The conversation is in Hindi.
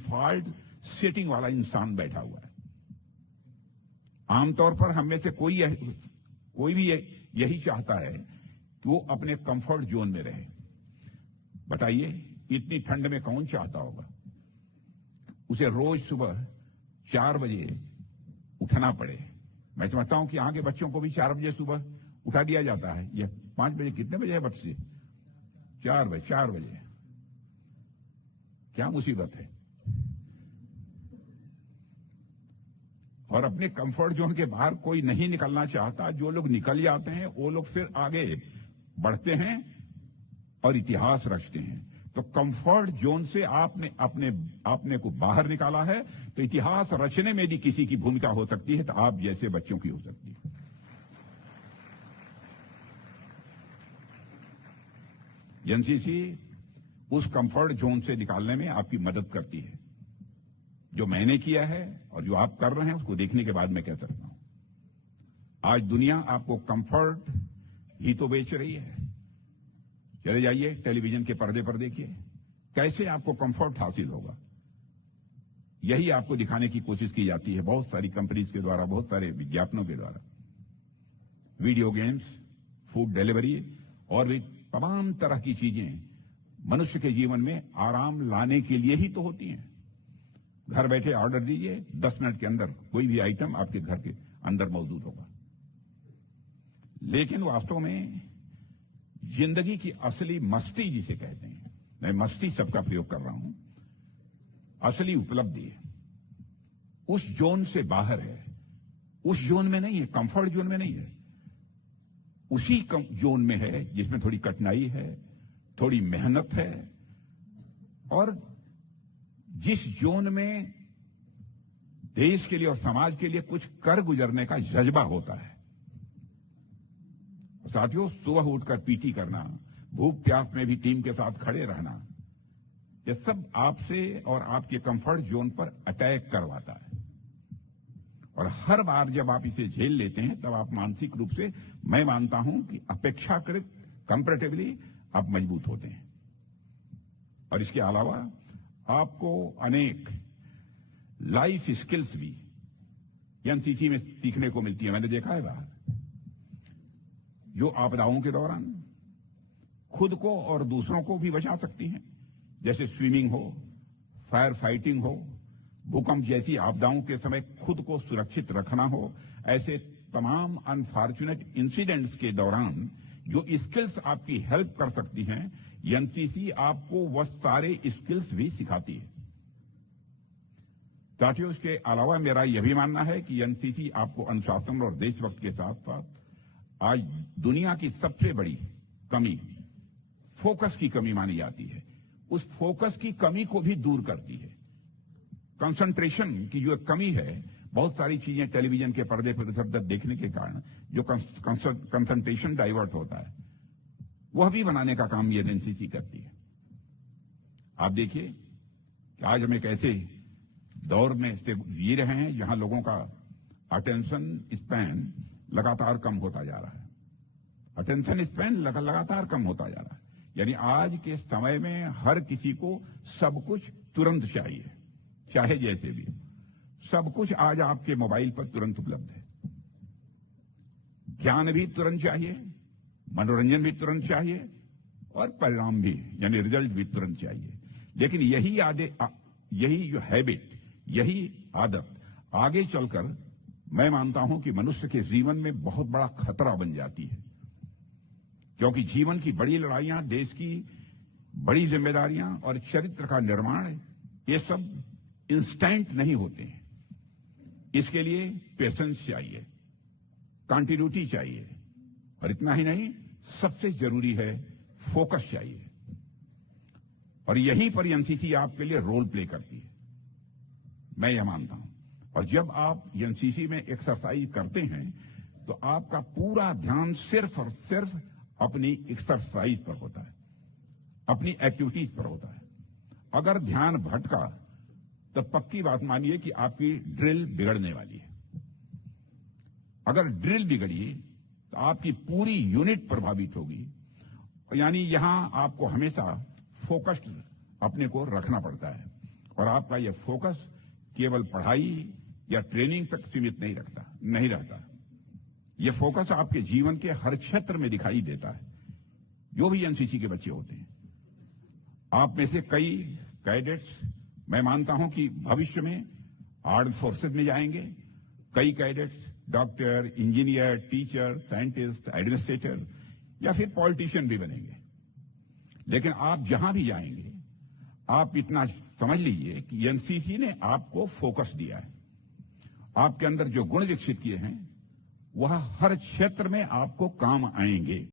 डिफॉल्ट सेटिंग वाला इंसान बैठा हुआ है। आमतौर पर हम में से कोई भी यही चाहता है कि वो अपने कंफर्ट जोन में रहे। बताइए, इतनी ठंड में कौन चाहता होगा उसे रोज सुबह 4 बजे उठना पड़े। मैं समझता हूं कि यहाँ के बच्चों को भी 4 बजे सुबह उठा दिया जाता है। ये 5 बजे कितने बजे है बच्चे? 4 बजे। क्या मुसीबत है। और अपने कंफर्ट जोन के बाहर कोई नहीं निकलना चाहता। जो लोग निकल जाते हैं वो लोग फिर आगे बढ़ते हैं और इतिहास रचते हैं। तो कंफर्ट जोन से आपने अपने को बाहर निकाला है तो इतिहास रचने में भी किसी की भूमिका हो सकती है, तो आप जैसे बच्चों की हो सकती है। एनसीसी उस कंफर्ट जोन से निकालने में आपकी मदद करती है। जो मैंने किया है और जो आप कर रहे हैं उसको देखने के बाद मैं कह सकता हूं, आज दुनिया आपको कंफर्ट ही तो बेच रही है। चले जाइए टेलीविजन के पर्दे पर देखिए कैसे आपको कंफर्ट हासिल होगा। यही आपको दिखाने की कोशिश की जाती है बहुत सारी कंपनीज के द्वारा, बहुत सारे विज्ञापनों के द्वारा। वीडियो गेम्स, फूड डिलीवरी और भी तमाम तरह की चीजें मनुष्य के जीवन में आराम लाने के लिए ही तो होती हैं। घर बैठे ऑर्डर दीजिए, 10 मिनट के अंदर कोई भी आइटम आपके घर के अंदर मौजूद होगा। लेकिन वास्तव में जिंदगी की असली मस्ती जिसे कहते हैं, मैं मस्ती शब्द का प्रयोग कर रहा हूं, असली उपलब्धि उस जोन से बाहर है। उस जोन में नहीं है, कंफर्ट जोन में नहीं है, उसी जोन में है जिसमें थोड़ी कठिनाई है, थोड़ी मेहनत है, और जिस जोन में देश के लिए और समाज के लिए कुछ कर गुजरने का जज्बा होता है। साथियों, सुबह उठकर पीटी करना, भूख प्यास में भी टीम के साथ खड़े रहना, यह सब आपसे और आपके कंफर्ट जोन पर अटैक करवाता है। और हर बार जब आप इसे झेल लेते हैं तब आप मानसिक रूप से, मैं मानता हूं कि अपेक्षाकृत कंपैरेटिवली आप मजबूत होते हैं। और इसके अलावा आपको अनेक लाइफ स्किल्स भी एनसीसी में सीखने को मिलती है। मैंने देखा है बाहर, जो आपदाओं के दौरान खुद को और दूसरों को भी बचा सकती हैं, जैसे स्विमिंग हो, फायर फाइटिंग हो, भूकंप जैसी आपदाओं के समय खुद को सुरक्षित रखना हो। ऐसे तमाम अनफॉर्चुनेट इंसिडेंट्स के दौरान जो स्किल्स आपकी हेल्प कर सकती हैं, एनसीसी आपको वह सारे स्किल्स भी सिखाती है। साथियों, इसके अलावा मेरा यह भी मानना है कि एनसीसी आपको अनुशासन और देशभक्त के साथ साथ आज दुनिया की सबसे बड़ी कमी फोकस की कमी मानी जाती है, उस फोकस की कमी को भी दूर करती है। कंसंट्रेशन की जो कमी है, बहुत सारी चीजें टेलीविजन के पर्दे पर इधर उधर देखने के कारण जो कंसंट्रेशन डाइवर्ट होता है, वह भी बनाने का काम ये एनसीसी करती है। आप देखिए कि आज हम एक ऐसे दौर में से जी रहे हैं जहां लोगों का अटेंशन स्पैन लगातार कम होता जा रहा है। अटेंशन स्पैन लगातार कम होता जा रहा है। यानी आज के समय में हर किसी को सब कुछ तुरंत चाहिए, चाहे जैसे भी। सब कुछ आज आपके मोबाइल पर तुरंत उपलब्ध है। ज्ञान भी तुरंत चाहिए, मनोरंजन भी तुरंत चाहिए, और परिणाम भी यानी रिजल्ट भी तुरंत चाहिए। लेकिन यही जो हैबिट, यही आदत आगे चलकर मैं मानता हूं कि मनुष्य के जीवन में बहुत बड़ा खतरा बन जाती है। क्योंकि जीवन की बड़ी लड़ाइयां, देश की बड़ी जिम्मेदारियां और चरित्र का निर्माण, ये सब इंस्टेंट नहीं होते हैं। इसके लिए पेशेंस चाहिए, कंटिन्यूटी चाहिए, और इतना ही नहीं, सबसे जरूरी है फोकस चाहिए। और यहीं पर एनसीसी आपके लिए रोल प्ले करती है, मैं यह मानता हूं। और जब आप एनसीसी में एक्सरसाइज करते हैं तो आपका पूरा ध्यान सिर्फ और सिर्फ अपनी एक्सरसाइज पर होता है, अपनी एक्टिविटीज पर होता है। अगर ध्यान भटका तो पक्की बात मानिए कि आपकी ड्रिल बिगड़ने वाली है। अगर ड्रिल बिगड़ी तो आपकी पूरी यूनिट प्रभावित होगी। यानी यहां आपको हमेशा फोकस्ड अपने को रखना पड़ता है। और आपका यह फोकस केवल पढ़ाई या ट्रेनिंग तक सीमित नहीं रहता। यह फोकस आपके जीवन के हर क्षेत्र में दिखाई देता है, जो भी एनसीसी के बच्चे होते हैं। आप में से कई कैडेट्स मैं मानता हूं कि भविष्य में आर्म्ड फोर्सेज में जाएंगे। कई cadets doctor, engineer, teacher, scientist, administrator या फिर पॉलिटिशियन भी बनेंगे। लेकिन आप जहां भी जाएंगे, आप इतना समझ लीजिए कि एनसीसी ने आपको फोकस दिया है। आपके अंदर जो गुण विकसित किए हैं वह हर क्षेत्र में आपको काम आएंगे।